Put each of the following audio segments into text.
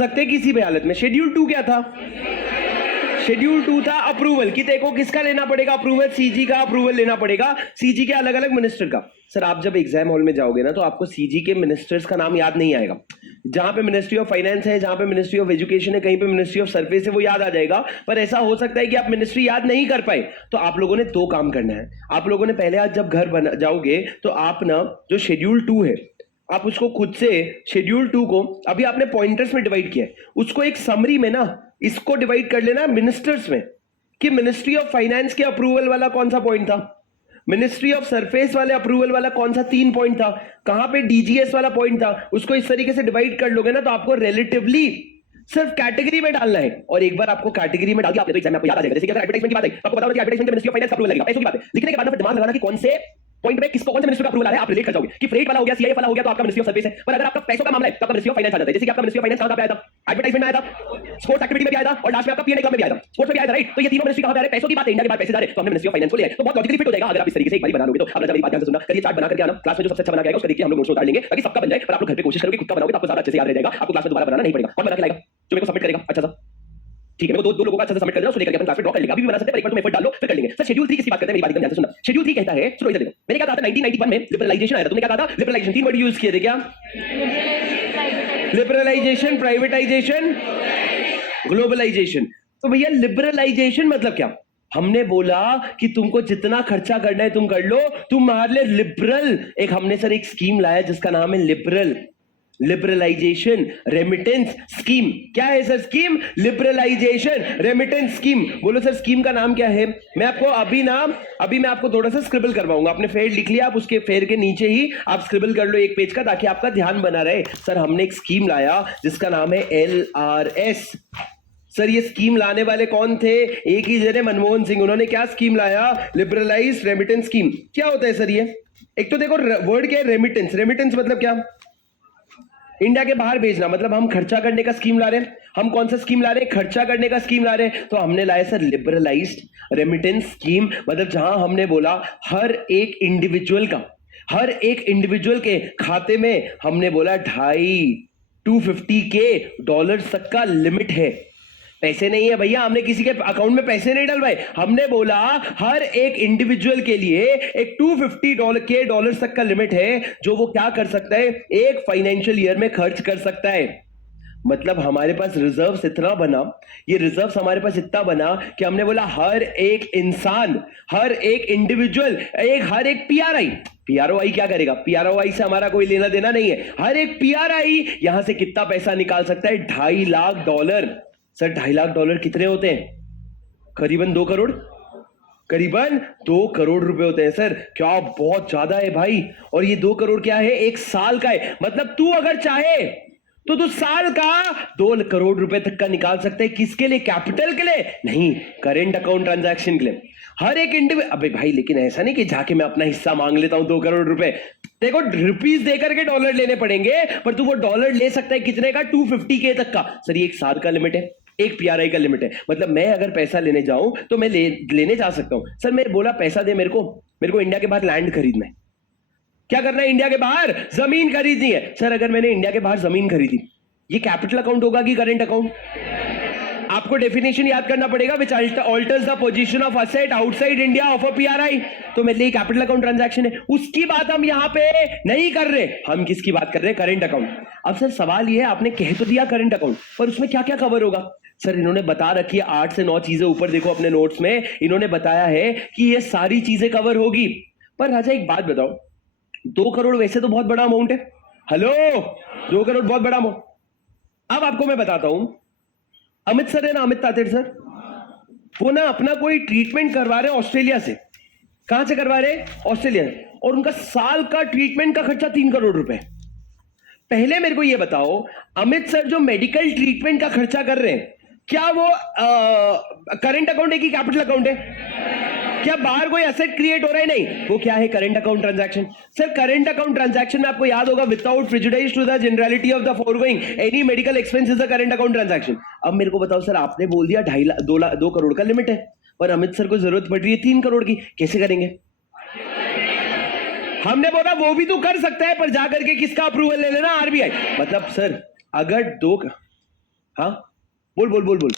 सकते किसी भी हालत में। शेड्यूल 2 क्या था? शेड्यूल 2 था अप्रूवल, कि देखो किसका लेना पड़ेगा अप्रूवल, सीजी का अप्रूवल लेना पड़ेगा, सीजी के अलग अलग मिनिस्टर का। सर आप जब एग्जाम हॉल में जाओगे ना तो आपको सीजी के मिनिस्टर्स का नाम याद नहीं आएगा। जहां पे मिनिस्ट्री ऑफ फाइनेंस है, जहां पे मिनिस्ट्री ऑफ एजुकेशन है, कहीं पे मिनिस्ट्री ऑफ सर्विस है, वो याद आ जाएगा। पर ऐसा हो सकता है कि आप मिनिस्ट्री याद नहीं कर पाए, तो आप लोगों ने 2 काम करना है। आप लोगों ने पहले आज जब घर बना जाओगे तो आप ना जो शेड्यूल 2 है आप उसको खुद से, शेड्यूल 2 को अभी आपने पॉइंटर्स में डिवाइड किया है, उसको एक समरी में ना इसको डिवाइड कर लेना मिनिस्टर्स में, कि मिनिस्ट्री ऑफ फाइनेंस के अप्रूवल वाला कौन सा पॉइंट था, मिनिस्ट्री ऑफ सरफेस वाले अप्रूवल वाला कौन सा 3 पॉइंट था, कहां पे डीजीएस वाला पॉइंट था। उसको इस तरीके से डिवाइड कर लोगे ना तो आपको रिलेटिवली सिर्फ कैटेगरी में डालना है, और एक बार आपको कैटेगरी में डाल दिया आपने तो एग्जाम में आपको याद आ जाएगा। जैसे कि अगर एडवर्टाइजमेंट की बात है तो आपको पता होगा कि एडवर्टाइजमेंट में मिनिस्ट्री ऑफ फाइनेंस का अप्रूवल लगेगा, पैसों की बात है। लिखने के बाद दिमाग लगाना कि कौन से पॉइंट में किसको कौन से मिनिस्ट्री का अप्रूवल आ रहा है, आप रिलेट कर जाओगे कि फ्रेट वाला हो गया, सीआईएफ वाला हो गया तो आपका मिनिस्ट्री ऑफ सर्विस है। पर अगर आपका पैसों का मामला है तो आपका मिनिस्ट्री ऑफ फाइनेंस आ जाता है। जैसे कि आपका मिनिस्ट्री ऑफ फाइनेंस कहां पे आया था, एडवर्टाइजमेंट में आया था, स्पोर्ट्स एक्टिविटी में भी आया था, और लास्ट में आपका पीएनए क्लब में भी आया था, स्पोर्ट्स में भी आया था, राइट। तो ये तीनों मिनिस्ट्री कहां पे आ रहे हैं, पैसों की बात है, इंडिया के बाद पैसे जा रहे हैं, तो हमने मिनिस्ट्री ऑफ फाइनेंस को लिया है। तो बहुत लॉजिकली फिट हो जाएगा अगर आप इस तरीके से एक बार बना लोगे। तो आप मेरी बात ध्यान से सुनना, करिए चार्ट बना करके आना, क्लास में जो सबसे अच्छा बना के आएगा उसका देखिए हम लोग नोट्स उतार लेंगे ताकि सबका बन जाए। पर आप लोग घर पे कोशिश करोगे खुद का बनाओगे तो आपको ज्यादा अच्छे से याद रह जाएगा, आपको क्लास में दोबारा बनाना नहीं पड़ेगा। कौन बना के लाएगा जो मेरे को सबमिट करेगा? अच्छा सा ठीक है, मेरे को दो लोगों का अच्छा से सबमिट कर देना, उसको लेकर अपन क्लास में ड्रॉ कर लेंगे। अभी भी बना सकते हैं पर एक बार तुम एफर्ट डाल लो फिर कर लेंगे। सर शेड्यूल 3 किसकी बात करते हैं, मेरी बात एकदम ध्यान से सुनना। शेड्यूल 3 कहता है, सुनो इधर देखो, मैंने क्या कहा था 1991 में लिबरलाइजेशन आया था। तुमने क्या कहा था? लिबरलाइजेशन। 3 वर्ड यूज किए थे क्या? Liberalisation, privatisation, globalisation. तो भैया लिबरलाइजेशन मतलब क्या? हमने बोला कि तुमको जितना खर्चा करना है तुम कर लो, तुम्हारे लिए लिबरल एक हमने सर एक स्कीम लाया जिसका नाम है लिबरल, लिबरलाइजेशन रेमिटेंस स्कीम। क्या है sir scheme? Liberalisation remittance scheme. बोलो सर स्कीम का नाम क्या है? मैं आपको अभी मैं आपको थोड़ा सा स्क्रिबल करवाऊंगा। आपने फेयर लिख लिया, आप उसके फेयर के नीचे ही आप स्क्रिबल कर लो एक पेज का, ताकि आपका ध्यान बना रहे। सर हमने एक स्कीम लाया जिसका नाम है LRS। सर ये स्कीम लाने वाले कौन थे? एक ही जने, मनमोहन सिंह। उन्होंने क्या स्कीम लाया? Liberalised remittance scheme. क्या होता है सर ये? एक तो देखो वर्ड क्या है, रेमिटेंस। रेमिटेंस मतलब क्या? इंडिया के बाहर भेजना, मतलब हम खर्चा करने का स्कीम ला रहे हैं। हम कौन सा स्कीम ला रहे हैं? खर्चा करने का स्कीम ला रहे हैं। तो हमने लाया सर लिबरलाइज्ड रेमिटेंस स्कीम, मतलब जहां हमने बोला हर एक इंडिविजुअल के खाते में हमने बोला 250 के डॉलर तक का लिमिट है। पैसे नहीं है भैया, हमने किसी के अकाउंट में पैसे नहीं डलवाए। हमने बोला हर एक इंडिविजुअल के लिए एक 250 डॉलर तक का लिमिट है, जो वो क्या कर सकता है, एक फाइनेंशियल ईयर में खर्च कर सकता है। मतलब हमारे पास रिजर्व्स इतना बना, ये रिजर्व्स हमारे पास इतना बना कि हमने बोला हर एक इंसान, हर एक इंडिविजुअल, हर एक पीआरओआई क्या करेगा? पीआरओआई से हमारा कोई लेना देना नहीं है। हर एक पीआरआई यहां से कितना पैसा निकाल सकता है? $2.5 लाख। सर $2.5 लाख कितने होते हैं? करीबन 2 करोड़, करीबन 2 करोड़ रुपए होते हैं सर। क्या बहुत ज्यादा है भाई। और ये 2 करोड़ क्या है? एक साल का है। मतलब तू अगर चाहे तो तू साल का 2 करोड़ रुपए तक का निकाल सकते हैं। किसके लिए? कैपिटल के लिए नहीं, करेंट अकाउंट ट्रांजैक्शन के लिए। हर एक इंडिविजुअल। अबे भाई लेकिन ऐसा नहीं कि जाके मैं अपना हिस्सा मांग लेता हूं 2 करोड़ रुपए। देखो रुपीस देकर के डॉलर लेने पड़ेंगे, पर तू वो डॉलर ले सकता है कितने का? 250 तक का। सर ये एक साल का लिमिट है, एक पीआरआई का लिमिट है। मतलब मैं अगर पैसा लेने जाऊं तो मैं लेने जा सकता हूं। सर मैं बोला पैसा दे मेरे को इंडिया के बाहर लैंड खरीदना है। क्या करना है? इंडिया के बाहर जमीन खरीदनी है। सर अगर मैंने इंडिया के बाहर जमीन खरीदी, ये कैपिटल अकाउंट होगा कि करेंट अकाउंट? आपको डेफिनेशन याद करना पड़ेगा, which alters the position of asset outside India of a PRI. तो मेरे लिए कैपिटल अकाउंट ट्रांजैक्शन है, उसकी बात हम यहां पे नहीं कर रहे। हम किसकी बात कर रहे हैं? Current account. अब सर सवाल ये है, आपने कह तो दिया करेंट अकाउंट, पर उसमें क्या क्या कवर होगा? सर इन्होंने बता रखी है 8 से 9 चीजें। ऊपर देखो अपने नोट्स में इन्होंने बताया है कि ये सारी चीजें कवर होगी। पर राजा एक बात बताओ, 2 करोड़ वैसे तो बहुत बड़ा अमाउंट है। हेलो, 2 करोड़ बहुत बड़ा अमाउंट। अब आपको मैं बताता हूं, अमित सर है ना, अमित तातेड़ सर, वो ना अपना कोई ट्रीटमेंट करवा रहे हैं ऑस्ट्रेलिया से। कहां से करवा रहे हैं? ऑस्ट्रेलिया से। और उनका साल का ट्रीटमेंट का खर्चा 3 करोड़ रुपए। पहले मेरे को यह बताओ, अमित सर जो मेडिकल ट्रीटमेंट का खर्चा कर रहे हैं, क्या वो करंट अकाउंट है कि कैपिटल अकाउंट है? क्या बाहर कोई एसेट क्रिएट हो रहा है? नहीं, वो क्या है? Current account transaction. Sir current account transaction में आपको याद होगा, without prejudice to the generality of the foregoing any medical expense is a current account transaction. अब मेरे को बताओ सर, आपने बोल दिया 2 करोड़ का लिमिट है, पर अमित सर को जरूरत पड़ रही है 3 करोड़ की, कैसे करेंगे? हमने बोला वो भी तू कर सकता है, पर जाकर के किसका अप्रूवल ले लेना? आरबीआई। मतलब सर अगर हाँ बोल बोल बोल बोल।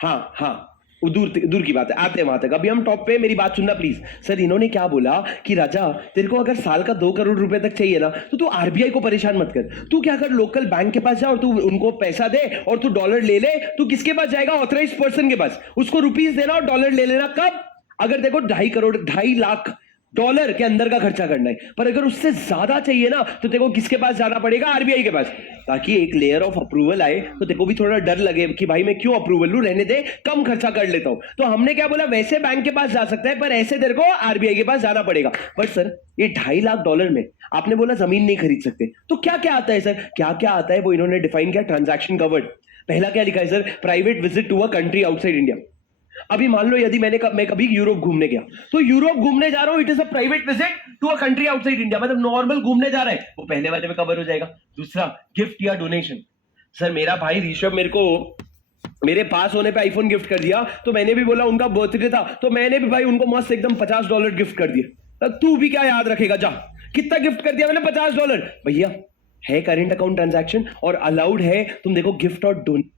हाँ हाँ, वो दूर दूर की बात है, आते हैं वहां तक। अभी हम टॉप पे, मेरी बात सुनना प्लीज। सर इन्होंने क्या बोला कि राजा तेरे को अगर साल का 2 करोड़ रुपए तक चाहिए ना, तो तू आरबीआई को परेशान मत कर। तू क्या कर, लोकल बैंक के पास जा और तू उनको पैसा दे और तू डॉलर ले ले। तू किसके पास जाएगा? ऑथराइज पर्सन के पास। उसको रुपीस देना और डॉलर ले लेना। कब? अगर देखो 2.5 करोड़, 2.5 लाख डॉलर के अंदर का खर्चा करना है। पर अगर उससे ज्यादा चाहिए ना, तो देखो किसके पास जाना पड़ेगा? आरबीआई के पास। ताकि एक लेयर ऑफ अप्रूवल आए, तो देखो भी थोड़ा डर लगे कि भाई मैं क्यों अप्रूवल लूं, रहने दे, कम खर्चा कर लेता हूं। तो हमने क्या बोला, वैसे बैंक के पास जा सकता है, पर ऐसे तेरे को आरबीआई के पास जाना पड़ेगा। बट सर ये 2.5 लाख डॉलर में आपने बोला जमीन नहीं खरीद सकते, तो क्या क्या आता है सर? क्या क्या आता है वो इन्होंने डिफाइन किया। Transaction covered. पहला क्या लिखा है sir? Private visit to a country outside India. अभी मान लो यदि मैं कभी यूरोप घूमने गया, तो यूरोप घूमने जा रहा हूं, it is a private visit to a country outside India, मतलब नॉर्मल घूमने जा रहा है, वो पहले वाले में कवर हो जाएगा। दूसरा, गिफ्ट या डोनेशन। सर मेरा भाई ऋषभ मेरे को मेरे पास होने पे आईफोन गिफ्ट कर दिया, तो मैंने भी बोला, उनका बर्थडे था, तो मैंने भी भाई उनको मस्त एकदम $50 गिफ्ट कर दिया। तू भी क्या याद रखेगा, जा। कितना गिफ्ट कर दिया मैंने? $50। भैया है करंट अकाउंट ट्रांजैक्शन और अलाउड है। तुम देखो गिफ्ट और डोनेशन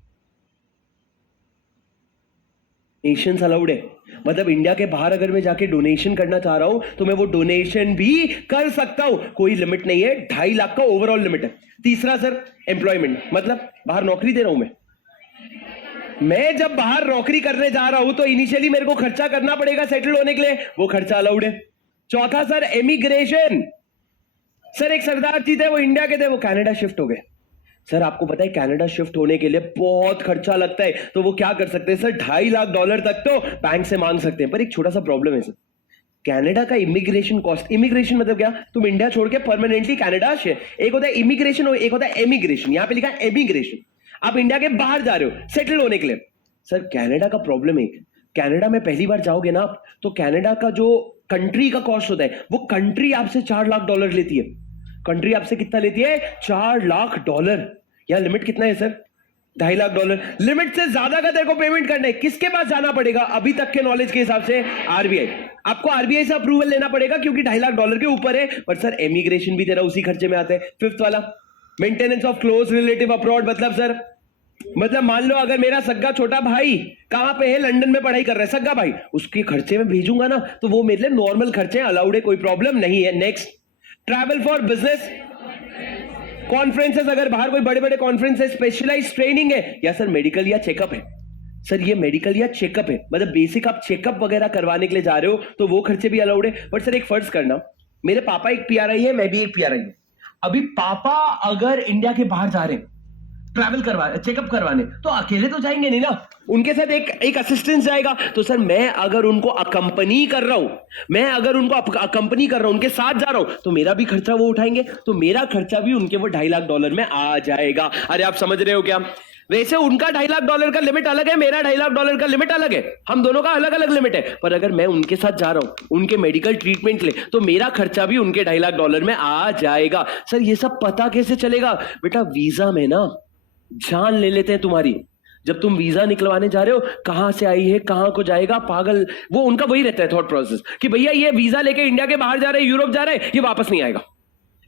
अलाउड है। मतलब इंडिया के बाहर अगर मैं जाके डोनेशन करना चाह रहा हूं, तो मैं वो डोनेशन भी कर सकता हूं, कोई लिमिट नहीं है। 2.5 लाख का ओवरऑल लिमिट है। तीसरा सर, एम्प्लॉयमेंट, मतलब बाहर नौकरी दे रहा हूं मैं जब बाहर नौकरी करने जा रहा हूं, तो इनिशियली मेरे को खर्चा करना पड़ेगा सेटल होने के लिए, वो खर्चा अलाउड है। चौथा सर, एमिग्रेशन। सर एक सरदार जी थे, वो इंडिया के थे, वो कनाडा शिफ्ट हो गए। सर आपको पता है कनाडा शिफ्ट होने के लिए बहुत खर्चा लगता है, तो वो क्या कर सकते हैं सर? $2.5 लाख तक तो बैंक से मांग सकते हैं। पर एक छोटा सा प्रॉब्लम है सर, कनाडा का इमिग्रेशन कॉस्ट। इमिग्रेशन मतलब क्या? तुम इंडिया छोड़ के परमानेंटली कनाडा से, एक होता है इमिग्रेशन और एक होता है एमिग्रेशन। यहां पे लिखा है एमिग्रेशन। आप इंडिया के बाहर जा रहे हो सेटल होने के लिए। सर कनाडा का प्रॉब्लम है, कनाडा में पहली बार जाओगे ना आप, तो कनाडा का जो कंट्री का कॉस्ट होता है, वो कंट्री आपसे $4 लाख लेती है। कंट्री आपसे कितना लेती है? $4 लाख। या लिमिट कितना है सर? $2.5 लाख। लिमिट से ज्यादा का तेरे को पेमेंट करना है, किसके पास जाना पड़ेगा? अभी तक के नॉलेज के हिसाब से आरबीआई। आपको आरबीआई से अप्रूवल लेना पड़ेगा, क्योंकि $2.5 लाख के ऊपर है। पर सर एमिग्रेशन भी तेरा उसी खर्चे में आता है। फिफ्थ वाला, maintenance of close relative abroad. मतलब सर, मतलब मान लो अगर मेरा सग्गा छोटा भाई कहां पे है, लंदन में पढ़ाई कर रहा है, सग्गा भाई, उसके खर्चे में भेजूंगा ना, तो वो मेरे लिए नॉर्मल खर्चे अलाउड है, कोई प्रॉब्लम नहीं है। Next, travel for business conferences. अगर बाहर कोई बड़े बड़े कॉन्फ्रेंसेस, स्पेशलाइज ट्रेनिंग है, या सर मेडिकल या चेकअप है। सर ये मेडिकल या चेकअप है, मतलब बेसिक आप चेकअप वगैरह करवाने के लिए जा रहे हो, तो वो खर्चे भी अलाउड है। बट सर एक फर्ज करना, मेरे पापा एक पीआरआई है, मैं भी एक पीआरआई हूं। अभी पापा अगर इंडिया के बाहर जा रहे हैं ट्रैवल करवा, चेकअप करवाने, तो अकेले तो जाएंगे नहीं ना, उनके साथ एक असिस्टेंट जाएगा। तो सर मैं अगर उनको अकंपनी कर रहा हूं, उनके साथ जा रहा हूं, तो मेरा भी खर्चा वो उठाएंगे, तो मेरा खर्चा भी उनके वो $2.5 लाख में आ जाएगा। अरे आप समझ रहे हो क्या? वैसे उनका $2.5 लाख का लिमिट अलग है, मेरा $2.5 लाख का लिमिट अलग है, हम दोनों का अलग अलग लिमिट है। पर अगर मैं उनके साथ जा रहा हूं उनके मेडिकल ट्रीटमेंट के लिए, तो मेरा खर्चा भी उनके $2.5 लाख में आ जाएगा। सर ये सब पता कैसे चलेगा? बेटा वीजा में ना जान ले लेते हैं तुम्हारी। जब तुम वीजा निकलवाने जा रहे हो, कहां से आई है, कहां को जाएगा, पागल, वो उनका वही रहता है थॉट प्रोसेस कि भैया ये वीजा लेके इंडिया के बाहर जा रहे हैं, यूरोप जा रहे हैं, ये वापस नहीं आएगा,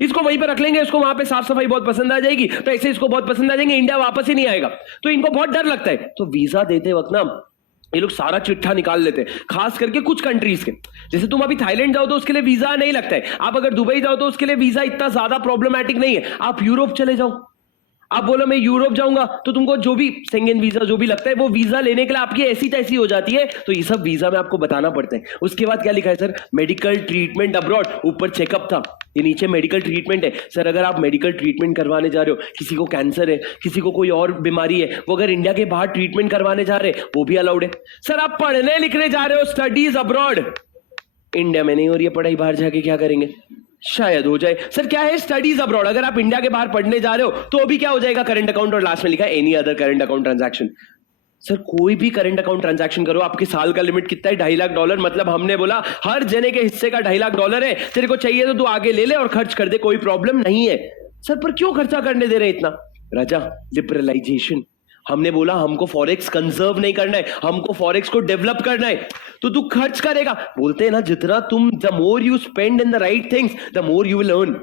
इसको वहीं पर रख लेंगे, इसको वहां पे साफ सफाई बहुत पसंद आ जाएगी, पैसे इसको बहुत पसंद आ जाएंगे, इंडिया वापस ही नहीं आएगा। तो इनको बहुत डर लगता है। तो वीजा देते वक्त ना ये लोग सारा चिट्ठा निकाल लेते हैं, खास करके कुछ कंट्रीज के। जैसे तुम अभी थाईलैंड जाओ तो उसके लिए वीजा नहीं लगता है, आप अगर दुबई जाओ तो उसके लिए वीजा इतना ज्यादा प्रॉब्लमैटिक नहीं है। आप यूरोप चले जाओ, आप बोलो मैं यूरोप जाऊंगा, तो तुमको जो भी शेंगेन वीजा जो भी लगता है, वो वीजा लेने के लिए आपकी ऐसी तैसी हो जाती है। तो ये सब वीजा में आपको बताना पड़ता है। उसके बाद क्या लिखा है सर? Medical treatment abroad. ऊपर चेकअप था, ये नीचे मेडिकल ट्रीटमेंट है। सर अगर आप मेडिकल ट्रीटमेंट करवाने जा रहे हो, किसी को कैंसर है, किसी को कोई और बीमारी है, वो अगर इंडिया के बाहर ट्रीटमेंट करवाने जा रहे हैं, वो भी अलाउड है। सर आप पढ़ने लिखने जा रहे हो, स्टडीज अब्रॉड, इंडिया में नहीं हो रही है पढ़ाई, बाहर जाके क्या करेंगे? शायद हो जाए। सर क्या है स्टडीज अब्रॉड? अगर आप इंडिया के बाहर पढ़ने जा रहे हो, तो अभी क्या हो जाएगा? करंट अकाउंट, और लास्ट में लिखा है any other current account transaction. Sir कोई भी करंट अकाउंट ट्रांजैक्शन करो, आपके साल का लिमिट कितना है? $2.5 लाख। मतलब हमने बोला हर जने के हिस्से का $2.5 लाख है, तेरे को चाहिए तो तू आगे ले ले और खर्च कर दे, कोई प्रॉब्लम नहीं है। सर पर क्यों खर्चा करने दे रहे इतना? राजा लिबरलाइजेशन, हमने बोला हमको फॉरेक्स कंजर्व नहीं करना है, हमको फॉरेक्स को डेवलप करना है, तो तू खर्च करेगा। बोलते हैं ना, जितना तुम the more you spend in the right things the more you will earn.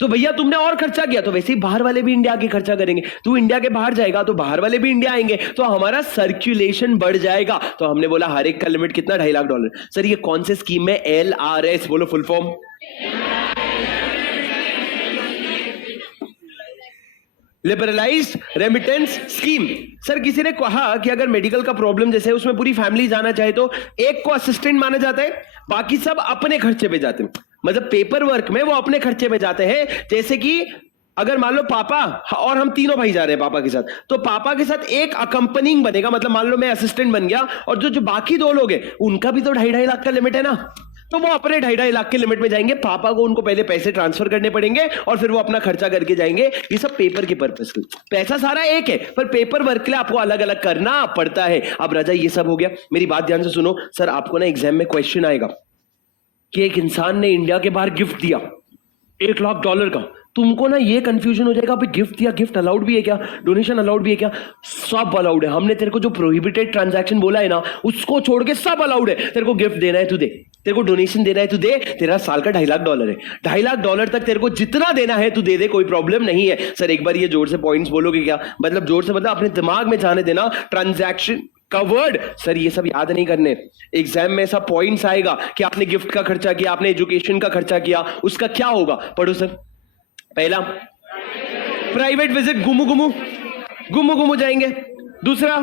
तो भैया तुमने और खर्चा किया, तो वैसे ही बाहर वाले भी इंडिया आके खर्चा करेंगे। तू इंडिया के बाहर जाएगा तो बाहर वाले भी इंडिया आएंगे, तो हमारा सर्कुलेशन बढ़ जाएगा। तो हमने बोला हर एक का लिमिट कितना, $2.5 लाख। सर ये कौन से स्कीम में? LRS बोलो full form. Liberalised remittance scheme. Sir किसी ने कहा कि अगर मेडिकल का प्रॉब्लम जैसे उसमें पूरी फैमिली जाना चाहे तो एक को असिस्टेंट माना जाता है, बाकी सब अपने खर्चे पे जाते हैं। मतलब पेपर वर्क में वो अपने खर्चे पे जाते हैं। जैसे कि अगर मान लो पापा और हम तीनों भाई जा रहे हैं पापा के साथ, तो पापा के साथ एक अकंपनिंग बनेगा। मतलब मान लो मैं असिस्टेंट बन गया और जो बाकी 2 लोग हैं उनका भी तो 2.5 लाख का लिमिट है ना, तो वो अपने 2.5 लाख के लिमिट में जाएंगे। पापा को उनको पहले पैसे ट्रांसफर करने पड़ेंगे और फिर वो अपना खर्चा करके जाएंगे। ये सब पेपर के पर्पस के, पैसा सारा एक है पर पेपर वर्क के लिए आपको अलग अलग करना पड़ता है। अब राजा ये सब हो गया, मेरी बात ध्यान से सुनो। सर आपको ना एग्जाम में क्वेश्चन आएगा कि एक इंसान ने इंडिया के बाहर गिफ्ट दिया $1 लाख का। तुमको ना ये कंफ्यूजन हो जाएगा भाई गिफ्ट दिया, गिफ्ट अलाउड भी है क्या, डोनेशन अलाउड भी है क्या? सब अलाउड है। हमने तेरे को जो प्रोहिबिटेड ट्रांजैक्शन बोला है ना उसको छोड़ के सब अलाउड है। तेरे को गिफ्ट देना है तू दे, तेरे को डोनेशन देना है तू दे। तेरा साल का $2.5 लाख है, $2.5 लाख तक तेरे को जितना देना है तू दे दे, कोई प्रॉब्लम नहीं है। सर एक बार ये जोर से पॉइंट्स बोलोगे क्या? मतलब जोर से मतलब अपने दिमाग में जाने देना। ट्रांजैक्शन का वर्ड, सर ये सब याद नहीं करने। एग्जाम में ऐसा पॉइंट्स आएगा कि आपने गिफ्ट का खर्चा किया, आपने एजुकेशन का खर्चा किया, उसका क्या होगा? पढ़ो सर। पहला प्राइवेट विजिट, गुमु गुमु जाएंगे। दूसरा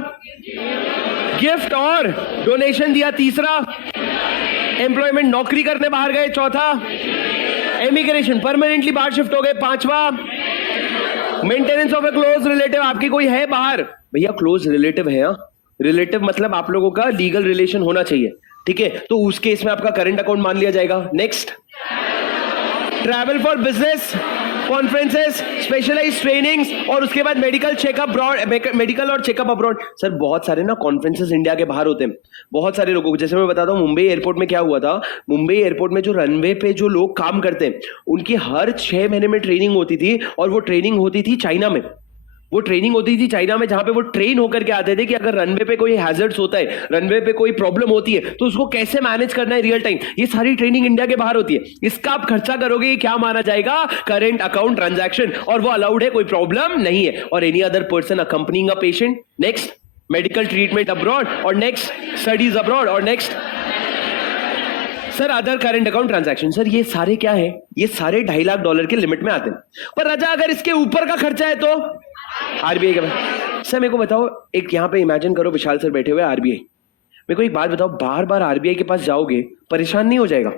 गिफ्ट और डोनेशन दिया। तीसरा एम्प्लॉयमेंट, नौकरी करने बाहर गए। चौथा इमिग्रेशन, परमानेंटली बाहर शिफ्ट हो गए। पांचवा maintenance of A close relative, आपकी कोई है बाहर, भैया क्लोज रिलेटिव है। रिलेटिव मतलब आप लोगों का लीगल रिलेशन होना चाहिए, ठीक है? तो उस केस में आपका करंट अकाउंट मान लिया जाएगा। Next travel for business, conferences, specialised trainings और उसके बाद मेडिकल चेकअप मेडिकल और चेकअप अब्रॉड। सर बहुत सारे ना कॉन्फ्रेंसेस इंडिया के बाहर होते हैं, बहुत सारे लोगों को। जैसे मैं बताता हूँ मुंबई एयरपोर्ट में क्या हुआ था। मुंबई एयरपोर्ट में जो रनवे पे जो लोग काम करते हैं उनकी हर 6 महीने में ट्रेनिंग होती थी, और वो ट्रेनिंग होती थी चाइना में। वो ट्रेनिंग होती थी चाइना में, जहां पे वो ट्रेन होकर के आते थे कि अगर रनवे पे कोई हैजर्ड्स होता है, रनवे पे कोई प्रॉब्लम होती है तो उसको कैसे मैनेज करना है रियल टाइम। ये सारी ट्रेनिंग इंडिया के बाहर होती है। इसका आप खर्चा करोगे, ये क्या माना जाएगा? करेंट अकाउंट ट्रांजैक्शन, और वो अलाउड है, कोई प्रॉब्लम नहीं है। और any other person accompanying a patient, next medical treatment abroad, और नेक्स्ट स्टडीज अब्रॉड, और next sir other current account transaction. Sir ये सारे क्या है? ये सारे $2.5 लाख के लिमिट में आते हैं। पर राजा अगर इसके ऊपर का खर्चा है तो आरबीआई का। सर मेरे को बताओ, एक यहां पे इमेजिन करो विशाल सर बैठे हुए आरबीआई। मेरे को एक बात बताओ, बार बार आरबीआई के पास जाओगे परेशान नहीं हो जाएगा?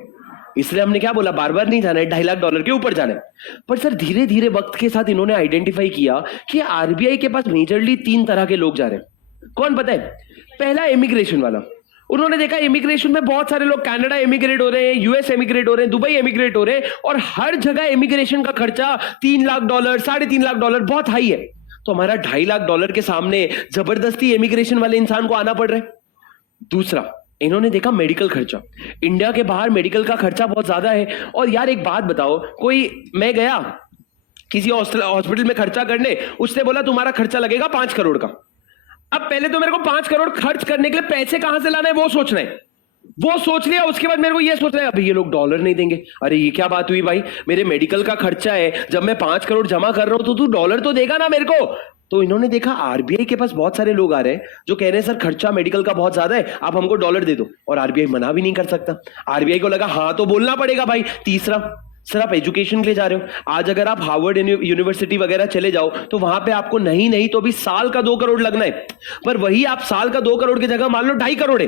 इसलिए हमने क्या बोला, बार बार नहीं जाना है, $2.5 लाख के ऊपर जाना है। पर सर धीरे धीरे वक्त के साथ इन्होंने आइडेंटिफाई किया कि आरबीआई के पास मेजरली 3 तरह के लोग जा रहे हैं। कौन पता है? पहला इमिग्रेशन वाला। उन्होंने देखा इमिग्रेशन में बहुत सारे लोग कनाडा इमिग्रेट हो रहे हैं, यूएस इमिग्रेट हो रहे हैं, दुबई इमिग्रेट हो रहे हैं, और हर जगह इमिग्रेशन का खर्चा $3 लाख, $3.5 लाख बहुत हाई है। तो हमारा $2.5 लाख के सामने जबरदस्ती इमिग्रेशन वाले इंसान को आना पड़ रहा है। दूसरा इन्होंने देखा मेडिकल खर्चा। इंडिया के बाहर मेडिकल का खर्चा बहुत ज्यादा है। और यार एक बात बताओ, मैं गया किसी हॉस्पिटल में खर्चा करने, उसने बोला तुम्हारा खर्चा लगेगा 5 करोड़ का। अब पहले तो मेरे को 5 करोड़ खर्च करने के लिए पैसे कहां से लाना है वो सोचना है। वो सोच लिया, उसके बाद मेरे को ये सोचना है अभी ये लोग डॉलर नहीं देंगे। अरे ये क्या बात हुई भाई, मेरे मेडिकल का खर्चा है, जब मैं 5 करोड़ जमा कर रहा हूं तो तू डॉलर तो देगा ना मेरे को। तो इन्होंने देखा आरबीआई के पास बहुत सारे लोग आ रहे हैं जो कह रहे हैं सर खर्चा मेडिकल का बहुत ज्यादा है, आप हमको डॉलर दे दो। और आरबीआई मना भी नहीं कर सकता। आरबीआई को लगा हाँ तो बोलना पड़ेगा भाई। तीसरा, सर आप एजुकेशन के लिए जा रहे हो, आज अगर आप हार्वर्ड यूनिवर्सिटी वगैरह चले जाओ तो वहां पे आपको नहीं तो भी साल का 2 करोड़ लगना है। पर वही आप साल का 2 करोड़ की जगह मान लो 2.5 करोड़ है,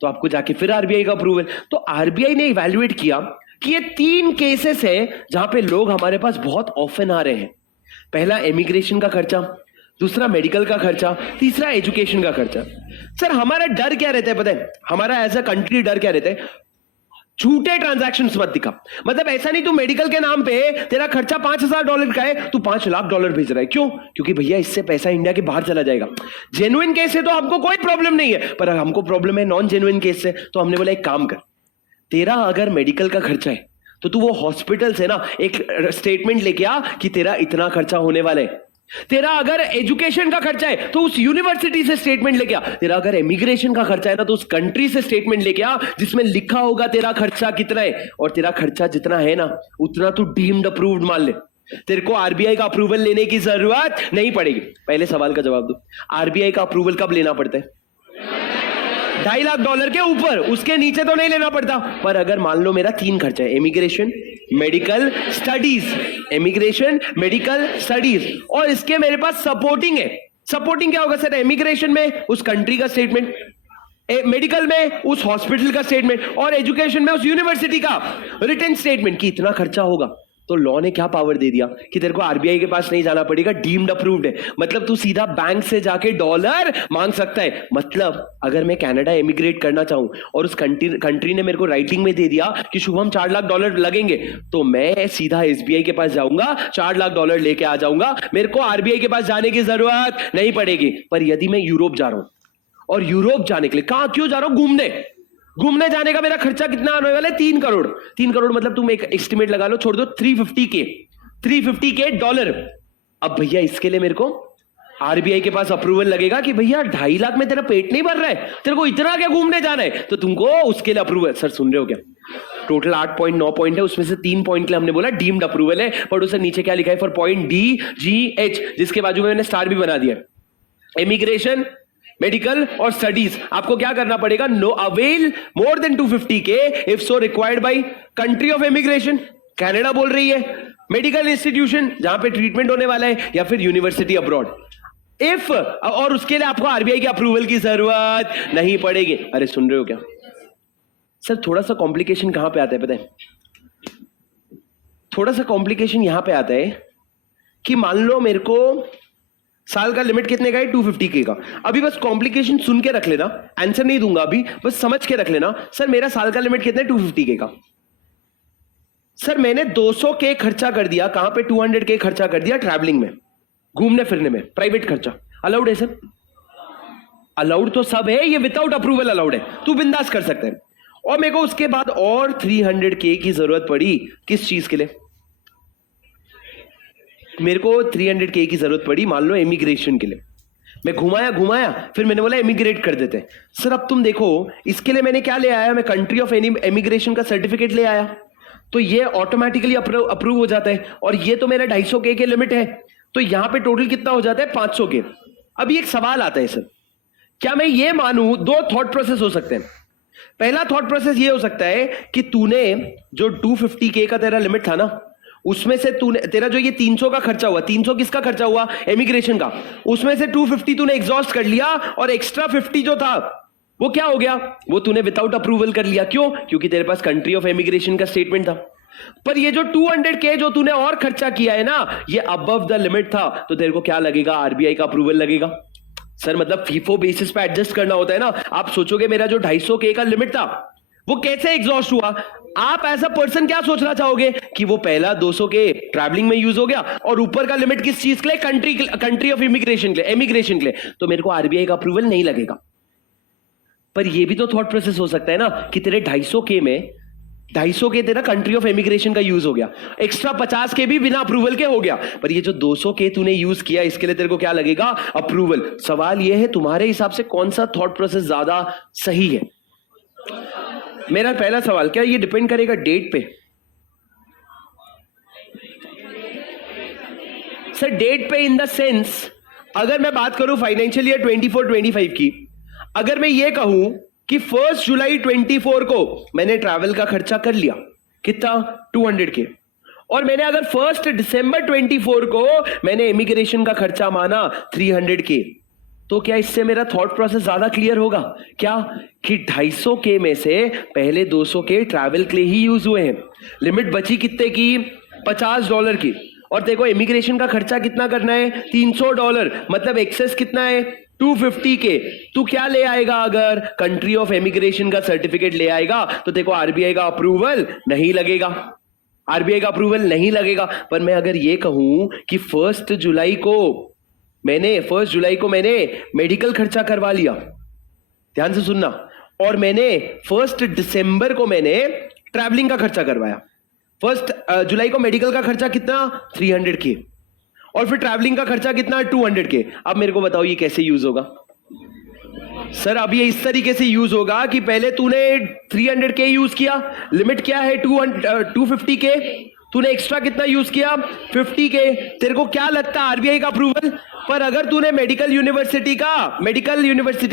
तो आपको जाके फिर आरबीआई का अप्रूवल। तो आरबीआई ने इवैल्यूएट किया कि ये 3 केसेस है जहां पे लोग हमारे पास बहुत ऑफन आ रहे हैं। पहला इमिग्रेशन का खर्चा, दूसरा मेडिकल का खर्चा, तीसरा एजुकेशन का खर्चा। सर हमारा डर क्या रहता है पता है? हमारा एज अ कंट्री डर क्या रहता है? झूठे ट्रांजैक्शंस मत दिखा। मतलब ऐसा नहीं तू मेडिकल के नाम पे तेरा खर्चा $5,000 का है, तू $5 लाख भेज रहा है। क्यों? क्योंकि भैया इससे पैसा इंडिया के बाहर चला जाएगा। जेन्युइन केस से तो हमको कोई प्रॉब्लम नहीं है, पर हमको प्रॉब्लम है नॉन जेन्युइन केस से। तो हमने बोला एक काम कर, तेरा अगर मेडिकल का खर्चा है तो तू वो हॉस्पिटल से ना एक स्टेटमेंट लेके आ कि तेरा इतना खर्चा होने वाला है। तेरा अगर एजुकेशन का खर्चा है तो उस यूनिवर्सिटी से स्टेटमेंट लेके आ, तेरा अगर इमिग्रेशन का खर्चा है ना तो उस कंट्री से स्टेटमेंट लेके आ जिसमें लिखा होगा तेरा खर्चा कितना है, और तेरा खर्चा जितना है ना उतना तू डीम्ड अप्रूव्ड मान ले। तेरे को आरबीआई का अप्रूवल लेने की जरूरत नहीं पड़ेगी। पहले सवाल का जवाब दो, आरबीआई का अप्रूवल कब लेना पड़ता है? $2.5 लाख के ऊपर, उसके नीचे तो नहीं लेना पड़ता। पर अगर मान लो मेरा 3 खर्चा है, immigration, medical, studies, immigration, medical, studies, और इसके मेरे पास सपोर्टिंग है। सपोर्टिंग क्या होगा सर? इमिग्रेशन में उस कंट्री का स्टेटमेंट, मेडिकल में उस हॉस्पिटल का स्टेटमेंट, और एजुकेशन में उस यूनिवर्सिटी का रिटन स्टेटमेंट कि इतना खर्चा होगा। तो लॉ ने क्या पावर दे दिया कि तेरे को आरबीआई के पास नहीं जाना पड़ेगा, डीम्ड अप्रूव्ड है। मतलब तू सीधा बैंक से जाके डॉलर मांग सकता है। मतलब अगर मैं कनाडा इमिग्रेट करना चाहूं और उस कंट्री ने मेरे को राइटिंग में दे दिया कि शुभम $4 लाख लगेंगे, तो मैं सीधा एसबीआई के पास जाऊंगा, $4 लाख लेके आ जाऊंगा, मेरे को आरबीआई के पास जाने की जरूरत नहीं पड़ेगी। पर यदि मैं यूरोप जा रहा हूं, और यूरोप जाने के लिए कहां क्यों जा रहा हूं? घूमने जाने का मेरा खर्चा कितना आने वाला है? 3 करोड़। 3 करोड़ मतलब तुम एक एस्टिमेट लगा लो, छोड़ दो, 350 के डॉलर। अब भैया इसके लिए मेरे को आरबीआई के पास अप्रूवल लगेगा कि भैया 2.5 लाख में तेरा पेट नहीं भर रहा है, तेरे को इतना क्या घूमने जाना है, तो तुमको उसके लिए अप्रूवल। सर सुन रहे हो क्या? टोटल 8.9 पॉइंट है, उसमें से 3 पॉइंट के लिए हमने बोला डीम्ड अप्रूवल है, पर उससे नीचे क्या लिखा है? फॉर पॉइंट DGH, जिसके बाजू में मैंने स्टार भी बना दिया, इमिग्रेशन, मेडिकल और स्टडीज। आपको क्या करना पड़ेगा? नो अवेल मोर देन 250 के if so required by country of immigration, Canada बोल रही है, मेडिकल इंस्टीट्यूशन जहां पे ट्रीटमेंट होने वाला है, या फिर यूनिवर्सिटी अब्रॉड। इफ, और उसके लिए आपको आरबीआई के अप्रूवल की जरूरत नहीं पड़ेगी। अरे सुन रहे हो क्या सर? थोड़ा सा कॉम्प्लिकेशन कहां पे आता है पता है? थोड़ा सा कॉम्प्लिकेशन यहां पे आता है कि मान लो मेरे को साल का लिमिट कितने का है? 250 के का। अभी बस कॉम्प्लिकेशन सुन के रख लेना, आंसर नहीं दूंगा अभी, बस समझ के रख लेना। सर मेरा साल का लिमिट कितना है? 250 के का। सर मैंने 200 के खर्चा कर दिया, कहां पे? 200 के खर्चा कर दिया ट्रैवलिंग में, घूमने फिरने में, प्राइवेट खर्चा। अलाउड है सर? अलाउड तो सब है, ये विदाउट अप्रूवल अलाउड है, तू बिंदास कर सकते हैं। और मेरे को उसके बाद और 300 के की जरूरत पड़ी, किस चीज के लिए? मेरे को 300 के की जरूरत पड़ी मान लो इमिग्रेशन के लिए। मैं घुमाया, फिर मैंने बोला इमिग्रेट कर देते हैं। सर अब तुम देखो, इसके लिए मैंने क्या ले आया? मैं कंट्री ऑफ इमिग्रेशन का सर्टिफिकेट ले आया, तो ये ऑटोमेटिकली अप्रूव हो जाता है। और ये तो मेरा 250 के लिमिट है, तो यहां पे टोटल कितना हो जाता है? 500 के। अभी एक सवाल आता है सर, क्या मैं ये मानूं? 2 थॉट प्रोसेस हो सकते हैं। पहला थॉट प्रोसेस ये हो सकता है कि तूने जो 250 के का तेरा लिमिट था ना, उसमें से तूने, तेरा जो ये 300 का खर्चा हुआ, 300 किसका खर्चा हुआ? इमिग्रेशन का। उसमें से 250 तूने एग्जॉस्ट कर लिया, और एक्स्ट्रा 50 जो था वो क्या हो गया? वो तूने विदाउट अप्रूवल कर लिया। क्यों? क्योंकि तेरे पास कंट्री ऑफ इमिग्रेशन का स्टेटमेंट था। पर ये जो 200 के जो तूने और खर्चा किया है ना, ये अबव द लिमिट था, तो तेरे को क्या लगेगा? आरबीआई का अप्रूवल लगेगा। सर मतलब फीफो बेसिस पे एडजस्ट करना होता है ना। आप सोचोगे मेरा जो 250 के का लिमिट था वो कैसे एग्जॉस्ट हुआ? आप एज अ पर्सन क्या सोचना चाहोगे कि वो पहला 200 के ट्रैवलिंग में यूज हो गया, और ऊपर का लिमिट किस चीज के लिए? कंट्री ऑफ इमिग्रेशन के लिए, इमिग्रेशन के लिए, तो मेरे को आरबीआई का अप्रूवल नहीं लगेगा। पर ये भी तो थॉट प्रोसेस हो सकता है ना कि तेरे 250 के में 250 के तेरा कंट्री ऑफ इमिग्रेशन का यूज हो गया, एक्स्ट्रा 50 के भी बिना अप्रूवल के हो गया, पर ये जो 200 के तूने यूज किया इसके लिए तेरे को क्या लगेगा? अप्रूवल। सवाल ये है तुम्हारे हिसाब से कौन सा थॉट प्रोसेस ज्यादा सही है? मेरा पहला सवाल, क्या ये डिपेंड करेगा डेट पे? सर डेट पे इन द सेंस, अगर मैं बात करूं फाइनेंशियल ईयर 24-25 की, अगर मैं ये कहूं कि 1 जुलाई 24 को मैंने ट्रैवल का खर्चा कर लिया, कितना? 200 के, और मैंने अगर 1 दिसंबर 24 को मैंने इमिग्रेशन का खर्चा माना 300 के, तो क्या इससे मेरा थॉट प्रोसेस ज्यादा क्लियर होगा? क्या कि 250 के में से पहले 200 के ट्रैवल के लिए ही यूज हुए हैं, लिमिट बची कितने की? $50 की, और देखो इमिग्रेशन का खर्चा कितना करना है? $300, मतलब एक्सेस कितना है? 250 के। तू क्या ले आएगा? अगर कंट्री ऑफ इमिग्रेशन का सर्टिफिकेट ले आएगा तो देखो आरबीआई का अप्रूवल नहीं लगेगा, आरबीआई का अप्रूवल नहीं लगेगा। पर मैं अगर ये कहूं कि 1 जुलाई को मैंने मेडिकल खर्चा करवा लिया, ध्यान से सुनना, और मैंने 1 दिसंबर को मैंने ट्रैवलिंग का खर्चा करवाया, 1 जुलाई को मेडिकल का खर्चा कितना? 300 के, और फिर ट्रैवलिंग का खर्चा कितना, 200 के। अब मेरे को बताओ ये कैसे यूज होगा सर? अब ये इस तरीके से यूज होगा कि पहले तूने 300 के यूज किया, लिमिट क्या है 250 के, तूने एक्स्ट्रा कितना यूज किया 50 के। तेरे को क्या लगता है आरबीआई का अप्रूवल? पर अगर तूने मेडिकल यूनिवर्सिटी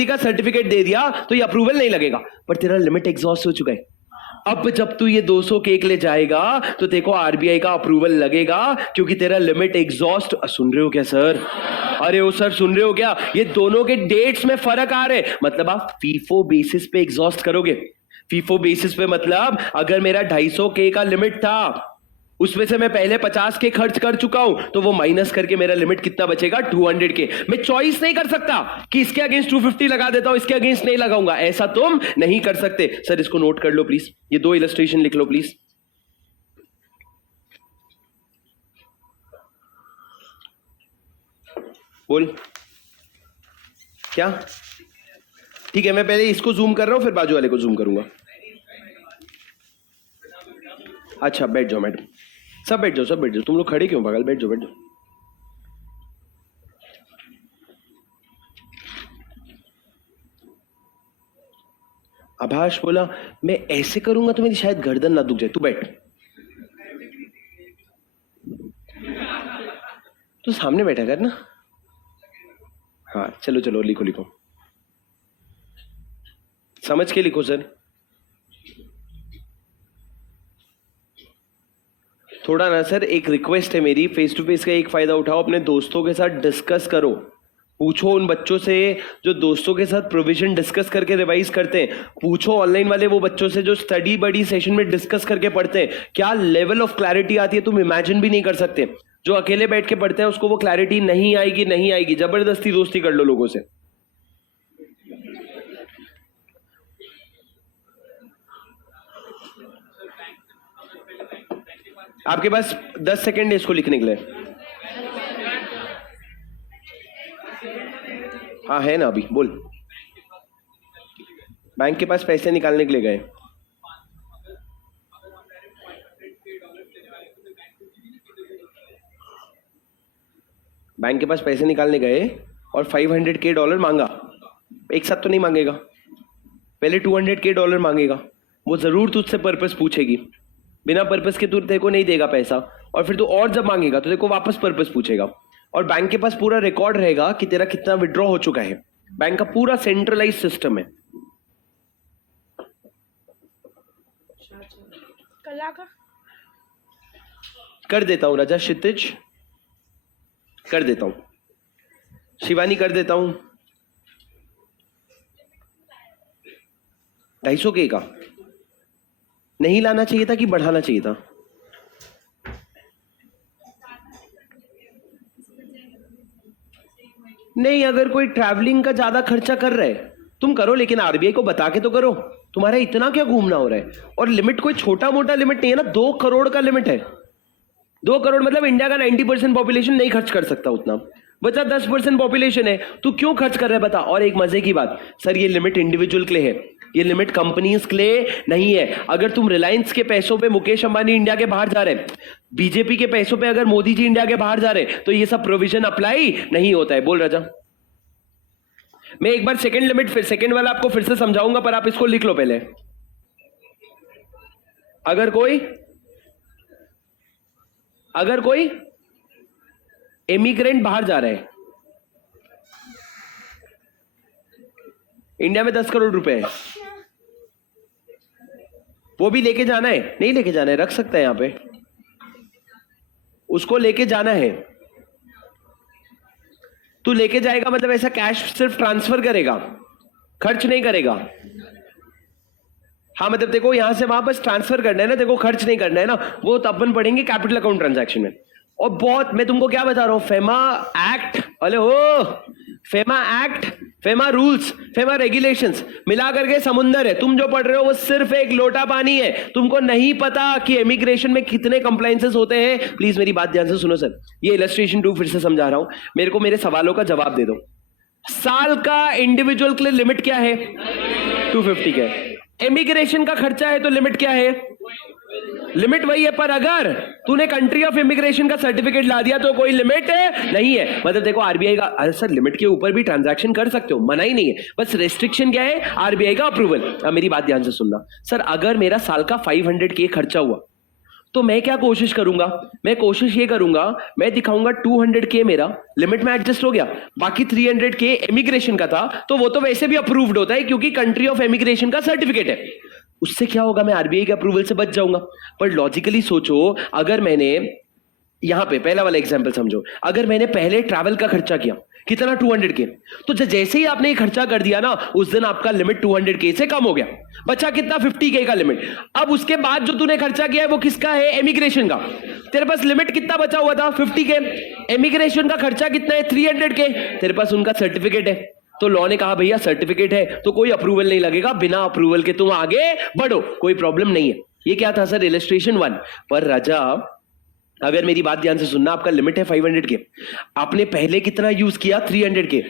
का सर्टिफिकेट दे दिया तो ये अप्रूवल नहीं लगेगा, पर तेरा लिमिट एग्जॉस्ट हो चुका है। अब जब तू ये 200 केक ले जाएगा तो तेरे को आरबीआई का अप्रूवल लगेगा, क्योंकि तेरा लिमिट एग्जॉस्ट। सुन रहे हो क्या सर? अरे ओ सर सुन रहे हो क्या? ये दोनों के डेट्स में फर्क आ रहे हैं। मतलब आप फीफो बेसिस पे एग्जॉस्ट करोगे। फीफो बेसिस पे मतलब अगर मेरा 250 के का लिमिट था, उसमें से मैं पहले 50 के खर्च कर चुका हूं, तो वो माइनस करके मेरा लिमिट कितना बचेगा 200 के। मैं चॉइस नहीं कर सकता कि इसके अगेंस्ट 250 लगा देता हूं, इसके अगेंस्ट नहीं लगाऊंगा। ऐसा तुम नहीं कर सकते। सर इसको नोट कर लो प्लीज, ये 2 इलस्ट्रेशन लिख लो प्लीज। बोल क्या? ठीक है, मैं पहले इसको जूम कर रहा हूं, फिर बाजू वाले को जूम करूंगा। अच्छा बैठ जाओ मैडम, सब बैठ जाओ, सब बैठ जाओ। तुम लोग खड़े क्यों पागल? बैठ जाओ, बैठ जाओ। आभाष बोला मैं ऐसे करूंगा तो मेरी शायद गर्दन ना दुख जाए। तू बैठ, तू सामने बैठा कर ना। हाँ चलो चलो, लिखो लिखो, समझ के लिखो सर। थोड़ा ना सर, एक रिक्वेस्ट है मेरी, फेस टू फेस का एक फायदा उठाओ, अपने दोस्तों के साथ डिस्कस करो। पूछो उन बच्चों से जो दोस्तों के साथ प्रोविजन डिस्कस करके रिवाइज करते हैं। पूछो ऑनलाइन वाले वो बच्चों से जो स्टडी बडी सेशन में डिस्कस करके पढ़ते हैं, क्या लेवल ऑफ क्लैरिटी आती है तुम इमेजिन भी नहीं कर सकते। जो अकेले बैठ के पढ़ते हैं उसको वो क्लैरिटी नहीं आएगी, नहीं आएगी। जबरदस्ती दोस्ती कर लो लोगों से। आपके पास 10 सेकेंड है इसको लिखने के लिए। हाँ है ना, अभी बोल। बैंक के पास पैसे निकालने के लिए गए। बैंक के पास पैसे निकालने गए और $500 मांगा। एक साथ तो नहीं मांगेगा, पहले $200 मांगेगा। वो जरूर तुझसे पर्पस पूछेगी, बिना पर्पस के तू तेरे को नहीं देगा पैसा। और फिर तू और जब मांगेगा तो तेरे को वापस पर्पस पूछेगा। और बैंक के पास पूरा रिकॉर्ड रहेगा कि तेरा कितना विड्रॉ हो चुका है। बैंक का पूरा सेंट्रलाइज सिस्टम है। कला का कर देता हूं राजा, क्षितिज कर देता हूं, शिवानी कर देता हूं। 250 के का नहीं लाना चाहिए था कि बढ़ाना चाहिए था? नहीं, अगर कोई ट्रैवलिंग का ज्यादा खर्चा कर रहा है तुम करो, लेकिन आरबीआई को बता के तो करो। तुम्हारा इतना क्या घूमना हो रहा है? और लिमिट कोई छोटा मोटा लिमिट नहीं है ना, 2 करोड़ का लिमिट है। 2 करोड़ मतलब इंडिया का 90% पॉपुलेशन नहीं खर्च कर सकता उतना। बचा 10% पॉपुलेशन है, तू क्यों खर्च कर रहा है बता। और एक मजे की बात सर, ये लिमिट इंडिविजुअल के लिए है, ये लिमिट कंपनीज के लिए नहीं है। अगर तुम रिलायंस के पैसों पे मुकेश अंबानी इंडिया के बाहर जा रहे हैं, बीजेपी के पैसों पे अगर मोदी जी इंडिया के बाहर जा रहे हैं, तो ये सब प्रोविजन अप्लाई नहीं होता है। बोल राजा। मैं एक बार सेकंड लिमिट फिर सेकंड वाला आपको फिर से समझाऊंगा, पर आप इसको लिख लो पहले। अगर कोई इमिग्रेंट बाहर जा रहा है, इंडिया में 10 करोड़ रुपए है, वो भी लेके जाना है, नहीं लेके जाना है, रख सकता है यहां पे, उसको लेके जाना है। तू लेके जाएगा मतलब ऐसा कैश सिर्फ ट्रांसफर करेगा, खर्च नहीं करेगा। हाँ मतलब देखो यहां से वहां बस ट्रांसफर करना है ना, देखो खर्च नहीं करना है ना, वो तो अपन पढ़ेंगे कैपिटल अकाउंट ट्रांजैक्शन में। और बहुत मैं तुमको क्या बता रहा हूं, फेमा एक्ट, अरे हो FEMA act, FEMA rules, FEMA regulations मिला करके समुंदर है। तुम जो पढ़ रहे हो वो सिर्फ एक लोटा पानी है। तुमको नहीं पता कि इमिग्रेशन में कितने कंप्लायंसेस होते हैं। प्लीज मेरी बात ध्यान से सुनो सर, ये इलस्ट्रेशन 2 फिर से समझा रहा हूं, मेरे को मेरे सवालों का जवाब दे दो। साल का इंडिविजुअल के लिए लिमिट क्या है? 250 का। इमिग्रेशन का खर्चा है तो लिमिट क्या है? लिमिट वही है, पर अगर तूने कंट्री ऑफ इमिग्रेशन का सर्टिफिकेट ला दिया तो कोई लिमिट नहीं है। मतलब देखो आरबीआई का, अरे सर लिमिट के ऊपर भी ट्रांजैक्शन कर सकते हो, मना ही नहीं है, बस रेस्ट्रिक्शन क्या है? आरबीआई का अप्रूवल। अब मेरी बात ध्यान से सुनना सर, अगर मेरा साल का 500K खर्चा हुआ तो मैं क्या कोशिश करूंगा? मैं कोशिश ये करूंगा, मैं दिखाऊंगा 200K मेरा लिमिट में एडजस्ट हो गया, बाकी 300K इमिग्रेशन का था, तो वो तो वैसे भी अप्रूव्ड होता है क्योंकि कंट्री ऑफ इमिग्रेशन का सर्टिफिकेट है। उससे क्या होगा? मैं आरबीआई के अप्रूवल से बच जाऊंगा। पर लॉजिकली सोचो, अगर मैंने यहां पे पहला वाला एग्जांपल समझो, अगर मैंने पहले ट्रैवल का खर्चा किया कितना? 200K, तो जैसे ही आपने ये खर्चा कर दिया ना, उस दिन आपका लिमिट 200K से कम हो गया, बचा कितना? 50K का लिमिट। अब उसके बाद जो तूने खर्चा किया है वो किसका है? इमिग्रेशन का। तेरे पास लिमिट कितना बचा हुआ था? 50K। इमिग्रेशन का खर्चा कितना है? 300K। तेरे पास उनका सर्टिफिकेट है, तो लॉ ने कहा भैया सर्टिफिकेट है तो कोई अप्रूवल नहीं लगेगा, बिना अप्रूवल के तुम आगे बढ़ो, कोई प्रॉब्लम नहीं है। ये क्या था सर? इलस्ट्रेशन 1। पर राजा अगर मेरी बात ध्यान से सुनना, आपका लिमिट है 500K, आपने पहले कितना यूज किया? 300K।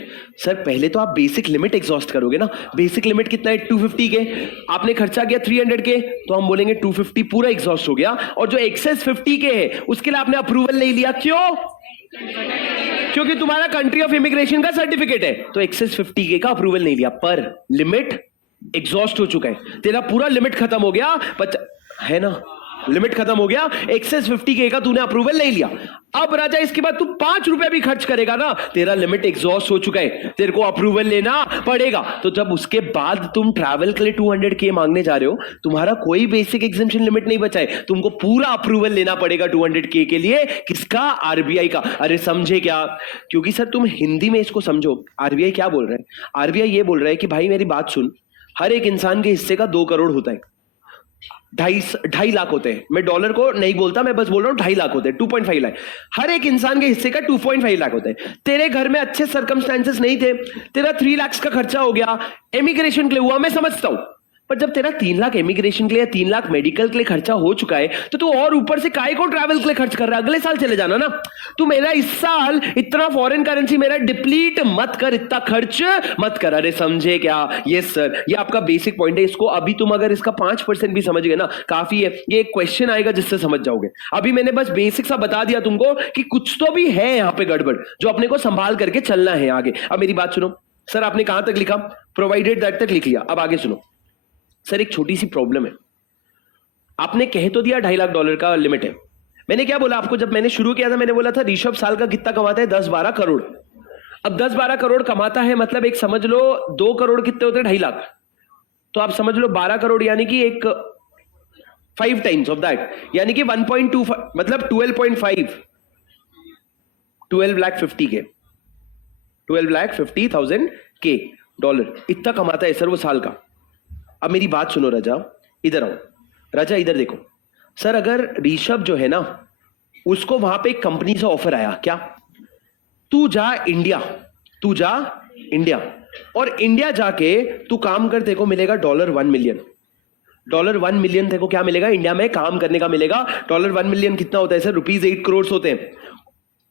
सर पहले तो आप बेसिक लिमिट एग्जॉस्ट करोगे ना। बेसिक लिमिट कितना है? 250K। आपने खर्चा किया 300K, तो हम बोलेंगे 250 पूरा एग्जॉस्ट हो गया, और जो एक्सेस 50K है उसके लिए आपने अप्रूवल नहीं लिया। क्यों? क्योंकि तुम्हारा कंट्री ऑफ इमिग्रेशन का सर्टिफिकेट है, तो एक्सेस 50K का अप्रूवल नहीं लिया, पर लिमिट एग्जॉस्ट हो चुका है, तेरा पूरा लिमिट खत्म हो गया, है ना? लिमिट खत्म हो गया, एक्सेस 50K का तूने अप्रूवल नहीं लिया। अब राजा इसके बाद तू 5 रुपए भी खर्च करेगा ना, तेरा लिमिट एग्जॉस्ट हो चुका है, तेरे को अप्रूवल लेना पड़ेगा। तो जब उसके बाद तुम ट्रैवल के लिए 200K मांगने जा रहे हो, तुम्हारा कोई बेसिक एग्जेम्पशन लिमिट नहीं बचा है, तुमको पूरा अप्रूवल लेना पड़ेगा 200K के लिए। किसका? आरबीआई का। अरे समझे क्या? क्योंकि सर तुम हिंदी में इसको समझो, आरबीआई क्या बोल रहा है? आरबीआई ये बोल रहा है कि भाई मेरी बात सुन, हर एक इंसान के हिस्से का 2 करोड़ होता है, 2.5 लाख होते हैं। मैं डॉलर को नहीं बोलता, मैं बस बोल रहा हूं 2.5 लाख होते हैं, 2.5 लाख। हर एक इंसान के हिस्से का 2.5 लाख होते हैं। तेरे घर में अच्छे सर्कमस्टेंसेस नहीं थे, तेरा 3 लाख का खर्चा हो गया, इमिग्रेशन के लिए हुआ, मैं समझता हूं, पर जब तेरा 3 लाख इमिग्रेशन के लिए, 3 लाख मेडिकल के लिए खर्चा हो चुका है, तो तू और ऊपर से काहे को ट्रैवल के लिए खर्च कर रहा है? अगले साल चले जाना ना। तू मेरा इस साल इतना फॉरेन करेंसी मेरा डिप्लीट मत कर, इतना खर्च मत कर। अरे समझे क्या? यस सर, ये आपका बेसिक पॉइंट है, इसको अभी तुम अगर इसका 5% भी समझ गए ना, काफी है। ये एक क्वेश्चन आएगा जिससे समझ जाओगे। अभी मैंने बस बेसिक सा बता दिया तुमको कि कुछ तो भी है यहाँ पे गड़बड़, जो अपने को संभाल करके चलना है आगे। अब मेरी बात सुनो सर, आपने कहां तक लिखा? प्रोवाइडेड दैट तक लिख लिया। अब आगे सुनो सर, एक छोटी सी प्रॉब्लम है। आपने कह तो दिया $2.5 लाख का लिमिट है। मैंने क्या बोला आपको? जब मैंने शुरू किया था मैंने बोला था ऋषभ साल का कितना कमाता है? 10-12 करोड़। अब 10-12 करोड़ कमाता है, मतलब एक समझ लो 2 करोड़ कितने होते हैं? 2.5 लाख। तो आप समझ लो 12 करोड़, यानी कि एक 5 टाइम्स ऑफ दैट, यानी कि 1.25, मतलब 12.5, 12,50K, 12,50,000 डॉलर, इतना कमाता है सर वो साल का। अब मेरी बात सुनो राजा, इधर आओ। राजा इधर देखो सर, अगर ऋषभ जो है ना, उसको वहां पे एक कंपनी से ऑफर आया, क्या? तू जा इंडिया, तू जा इंडिया, और इंडिया जाके तू काम कर, तेरे को मिलेगा $1 मिलियन। $1 मिलियन तेरे को क्या मिलेगा? इंडिया में काम करने का मिलेगा। $1 मिलियन कितना होता है सर? ₹8 करोड़ होते हैं।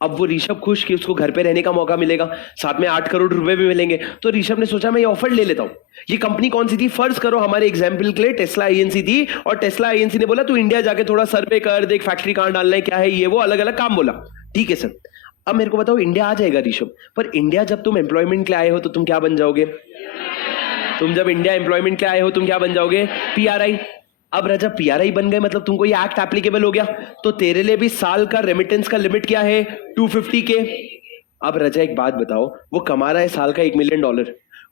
अब वो ऋषभ खुश कि उसको घर पे रहने का मौका मिलेगा, साथ में 8 करोड़ रुपए भी मिलेंगे। तो ऋषभ ने सोचा मैं ये ऑफर ले लेता हूं। ये कंपनी कौन सी थी? फर्ज करो हमारे एग्जाम्पल के लिए टेस्ला आईएनसी थी, और टेस्ला आईएनसी ने बोला तू इंडिया जाके थोड़ा सर्वे कर, देख फैक्ट्री कहां डालना है, क्या है ये वो, अलग अलग काम बोला। ठीक है सर, अब मेरे को बताओ, इंडिया आ जाएगा ऋषभ, पर इंडिया जब तुम एम्प्लॉयमेंट के लिए आए हो तो तुम क्या बन जाओगे? तुम जब इंडिया एम्प्लॉयमेंट के लिए आए हो तुम क्या बन जाओगे? पीआरआई। अब राजा पीआरआई बन गए, मतलब तुमको ये एक्ट एप्लीकेबल हो गया, तो तेरे लिए भी साल का रेमिटेंस का लिमिट क्या है? 250K। अब राजा एक बात बताओ, वो कमा रहा है साल का $1 मिलियन,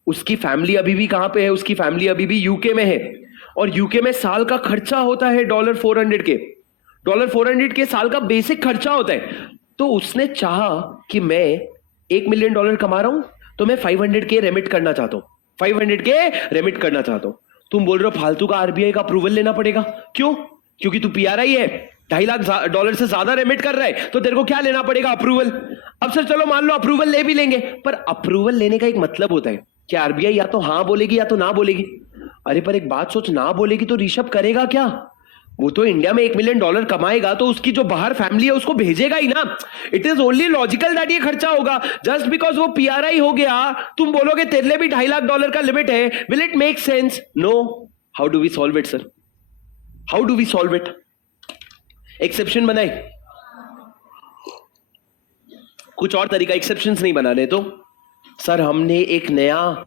उसकी फैमिली अभी भी कहां पे है? उसकी फैमिली अभी भी यूके में है, और यूके में साल का खर्चा होता है $400K। $400K साल का बेसिक खर्चा होता है। तो उसने चाहा कि मैं $1 मिलियन कमा रहा हूं, तो मैं 500K रेमिट करना चाहता हूं, 500K रेमिट करना चाहता हूं। तुम बोल रहे हो फालतू का आरबीआई का अप्रूवल लेना पड़ेगा। क्यों? क्योंकि तू पीआरआई है, $2.5 लाख से ज्यादा रेमिट कर रहा है, तो तेरे को क्या लेना पड़ेगा? अप्रूवल। अब सर चलो मान लो अप्रूवल ले भी लेंगे, पर अप्रूवल लेने का एक मतलब होता है कि आरबीआई या तो हाँ बोलेगी या तो ना बोलेगी। अरे पर एक बात सोच, ना बोलेगी तो ऋषभ करेगा क्या? वो तो इंडिया में $1 मिलियन कमाएगा, तो उसकी जो बाहर फैमिली है उसको भेजेगा ही ना। It is only logical that ये खर्चा होगा। जस्ट बिकॉज वो पीआरआई हो गया, तुम बोलोगे तेरे लिए भी $2.5 लाख का लिमिट है, will it make sense? No. How do we solve it sir? How do we solve it? Exception बनाए? कुछ और तरीका, एक्सेप्शंस नहीं बनाने तो सर हमने एक नया